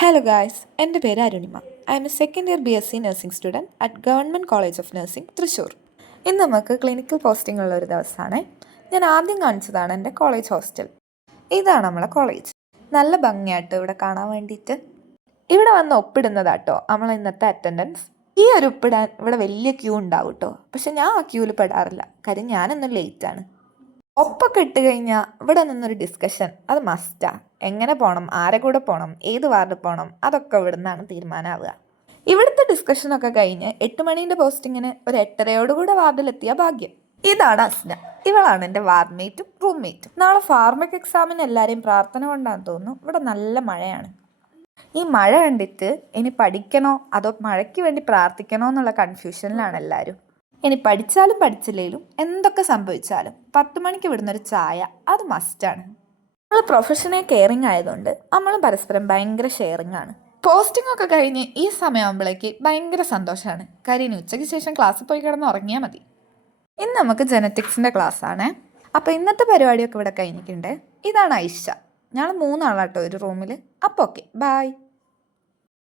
Hello guys, എൻ്റെ പേര് Arunima. I M A second year BSc nursing student at government college of nursing Thrissur. ഇന്ന് നമുക്ക് clinical posting ഉള്ള ഒരു ദിവസമാണ്. ഞാൻ ആദ്യം കാണിച്ചതാണ് എൻ്റെ കോളേജ് ഹോസ്റ്റൽ. ഇതാണ് നമ്മളെ കോളേജ്. നല്ല ഭംഗിയായിട്ട് ഇവിടെ കാണാൻ വേണ്ടിയിട്ട്. ഇവിടെ വന്ന് ഒപ്പിടുന്നതാട്ടോ നമ്മളെ ഇന്നത്തെ അറ്റൻഡൻസ്. ഈ ഒരു ഒപ്പിടാൻ ഇവിടെ വലിയ ക്യൂ ഉണ്ടാവും കേട്ടോ. പക്ഷെ ഞാൻ ആ ക്യൂവിൽ പെടാറില്ല, കാര്യം ഞാനൊന്നും ലേറ്റാണ്. ഒപ്പൊക്കെ ഇട്ട് കഴിഞ്ഞാൽ ഇവിടെ നിന്നൊരു ഡിസ്കഷൻ അത് മസ്റ്റാ. എങ്ങനെ പോകണം, ആരെ കൂടെ പോകണം, ഏത് വാർഡിൽ പോകണം, അതൊക്കെ ഇവിടെ നിന്നാണ് തീരുമാനമാവുക. ഇവിടുത്തെ ഡിസ്കഷനൊക്കെ കഴിഞ്ഞ് 8 മണീൻ്റെ പോസ്റ്റിങ്ങിന് ഒരു 8:30 വാർഡിലെത്തിയ ഭാഗ്യം. ഇതാണ് അസ്ന. ഇവളാണ് എൻ്റെ വാർഡ്മേറ്റും റൂംമേറ്റും. നാളെ ഫാർമക് എക്സാമിന് എല്ലാവരെയും പ്രാർത്ഥന കൊണ്ടാന്ന് തോന്നുന്നു ഇവിടെ നല്ല മഴയാണ്. ഈ മഴ കണ്ടിട്ട് ഇനി പഠിക്കണോ അതോ മഴയ്ക്ക് വേണ്ടി പ്രാർത്ഥിക്കണോ എന്നുള്ള കൺഫ്യൂഷനിലാണ് എല്ലാവരും. ഇനി പഠിച്ചാലും പഠിച്ചില്ലെങ്കിലും എന്തൊക്കെ സംഭവിച്ചാലും 10 മണിക്ക് വിടുന്നൊരു ചായ അത് മസ്റ്റാണ്. നമ്മൾ പ്രൊഫഷണൽ കെയറിങ് ആയതുകൊണ്ട് നമ്മളും പരസ്പരം ഭയങ്കര ഷെയറിങ് ആണ്. പോസ്റ്റിംഗ് ഒക്കെ കഴിഞ്ഞ് ഈ സമയമാകുമ്പോഴേക്ക് ഭയങ്കര സന്തോഷമാണ്. കാര്യം ഉച്ചയ്ക്ക് ശേഷം ക്ലാസ്സിൽ പോയി കിടന്ന് ഉറങ്ങിയാൽ മതി. ഇന്ന് നമുക്ക് ജെനറ്റിക്സിൻ്റെ ക്ലാസ് ആണ്. അപ്പോൾ ഇന്നത്തെ പരിപാടിയൊക്കെ ഇവിടെ കഴിഞ്ഞിട്ടുണ്ട്. ഇതാണ് ഐഷ. ഞങ്ങൾ 3 ആളാട്ടോ ഒരു റൂമിൽ. അപ്പോൾ ഓക്കെ, ബൈ.